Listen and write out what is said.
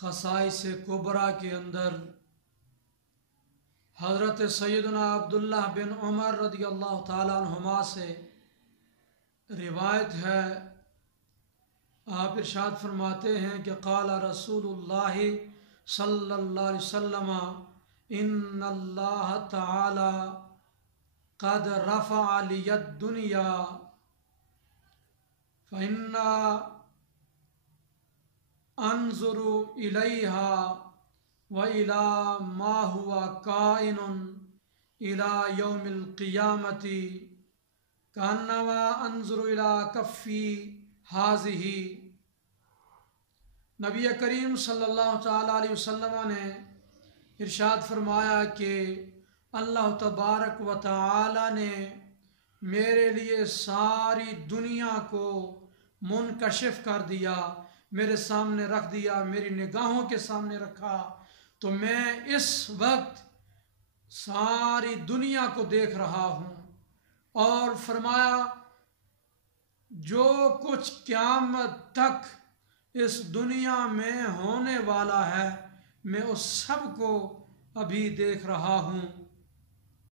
خصائص کبریٰ کے اندر حضرت سیدنا عبداللہ بن عمر رضی اللہ تعالیٰ عنہما سے روایت ہے، آپ ارشاد فرماتے ہیں کہ قال رسول اللہ صلی اللہ علیہ وسلم ان اللہ تعالی قد رفع لی الدنیا فإنا انظر الیہا وإلی ما ہوا کائن الی یوم القیامت کأنما انظر الی کفی ہذہ۔ نبی کریم صلی اللہ تعالیٰ علیہ وسلم نے ارشاد فرمایا کہ اللہ تبارک و تعالی نے میرے لیے ساری دنیا کو منکشف کر دیا، میرے سامنے رکھ دیا، میری نگاہوں کے سامنے رکھا، تو میں اس وقت ساری دنیا کو دیکھ رہا ہوں، اور فرمایا جو کچھ قیامت تک اس دنیا میں ہونے والا ہے میں اس سب کو ابھی دیکھ رہا ہوں۔